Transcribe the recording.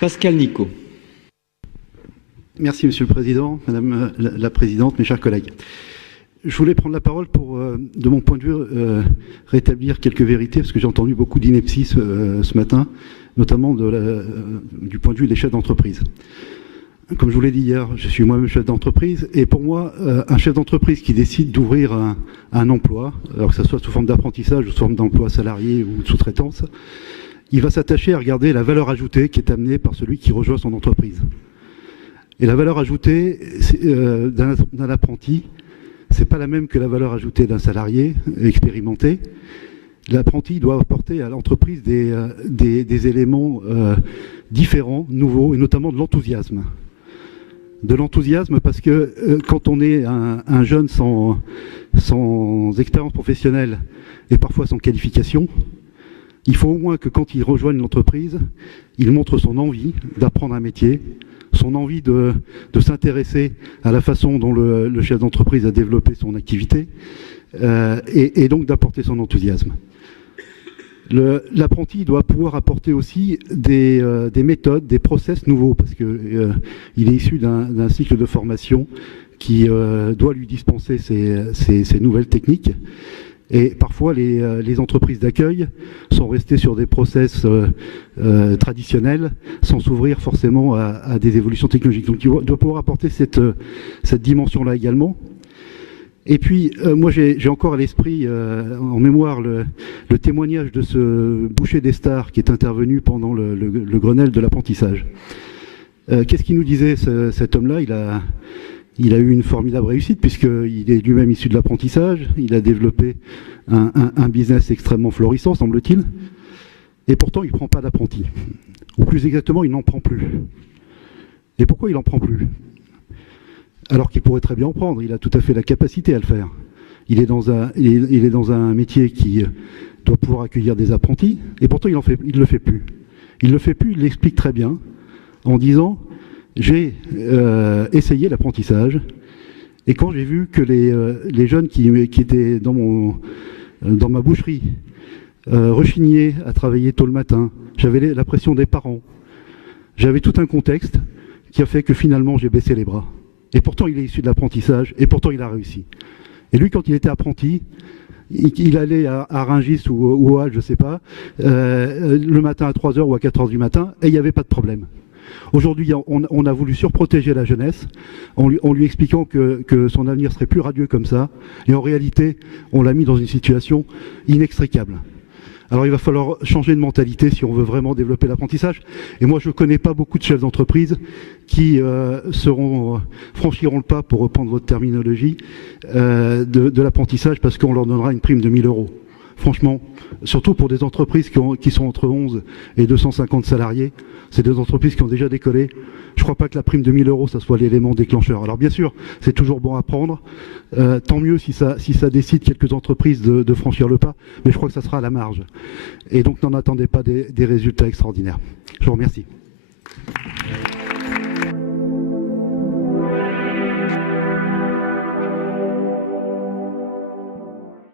Pascal Nicot. Merci Monsieur le Président, Madame la Présidente, mes chers collègues. Je voulais prendre la parole pour, de mon point de vue, rétablir quelques vérités, parce que j'ai entendu beaucoup d'inepties ce matin, notamment du point de vue des chefs d'entreprise. Comme je vous l'ai dit hier, je suis moi-même chef d'entreprise, et pour moi, un chef d'entreprise qui décide d'ouvrir un emploi, alors que ce soit sous forme d'apprentissage ou sous forme d'emploi salarié ou de sous-traitance, il va s'attacher à regarder la valeur ajoutée qui est amenée par celui qui rejoint son entreprise. Et la valeur ajoutée d'un apprenti, c'est pas la même que la valeur ajoutée d'un salarié expérimenté. L'apprenti doit apporter à l'entreprise des éléments différents, nouveaux, et notamment de l'enthousiasme. De l'enthousiasme parce que quand on est un jeune sans expérience professionnelle et parfois sans qualification, il faut au moins que quand il rejoigne l'entreprise, il montre son envie d'apprendre un métier, son envie de s'intéresser à la façon dont le chef d'entreprise a développé son activité et donc d'apporter son enthousiasme. L'apprenti doit pouvoir apporter aussi des méthodes, des process nouveaux, parce qu'il est issu d'un cycle de formation qui doit lui dispenser ces nouvelles techniques. Et parfois, les entreprises d'accueil sont restées sur des process traditionnels sans s'ouvrir forcément à des évolutions technologiques. Donc, il doit pouvoir apporter cette dimension-là également. Et puis, moi, j'ai encore à l'esprit, en mémoire, le témoignage de ce boucher des stars qui est intervenu pendant le Grenelle de l'apprentissage. Qu'est-ce qu'il nous disait, cet homme-là? Il a eu une formidable réussite puisqu'il est lui-même issu de l'apprentissage. Il a développé un business extrêmement florissant, semble-t-il. Et pourtant, il ne prend pas d'apprentis. Ou plus exactement, il n'en prend plus. Et pourquoi il n'en prend plus? Alors qu'il pourrait très bien en prendre. Il a tout à fait la capacité à le faire. Il est dans un métier qui doit pouvoir accueillir des apprentis. Et pourtant, il ne le fait plus. Il ne le fait plus, il l'explique très bien en disant... J'ai essayé l'apprentissage et quand j'ai vu que les jeunes qui étaient dans ma boucherie rechignaient à travailler tôt le matin, j'avais la pression des parents, j'avais tout un contexte qui a fait que finalement j'ai baissé les bras. Et pourtant il est issu de l'apprentissage et pourtant il a réussi. Et lui quand il était apprenti, il allait à Rungis ou à Halle, je ne sais pas, le matin à 3h ou à 4h du matin et il n'y avait pas de problème. Aujourd'hui, on a voulu surprotéger la jeunesse en lui expliquant que son avenir serait plus radieux comme ça. Et en réalité, on l'a mis dans une situation inextricable. Alors il va falloir changer de mentalité si on veut vraiment développer l'apprentissage. Et moi, je ne connais pas beaucoup de chefs d'entreprise qui franchiront le pas, pour reprendre votre terminologie, de l'apprentissage parce qu'on leur donnera une prime de 1 000 €. Franchement, surtout pour des entreprises qui sont entre 11 et 250 salariés, c'est des entreprises qui ont déjà décollé. Je ne crois pas que la prime de 1 000 €, ça soit l'élément déclencheur. Alors bien sûr, c'est toujours bon à prendre. Tant mieux si ça décide quelques entreprises de franchir le pas, mais je crois que ça sera à la marge. Et donc n'en attendez pas des résultats extraordinaires. Je vous remercie.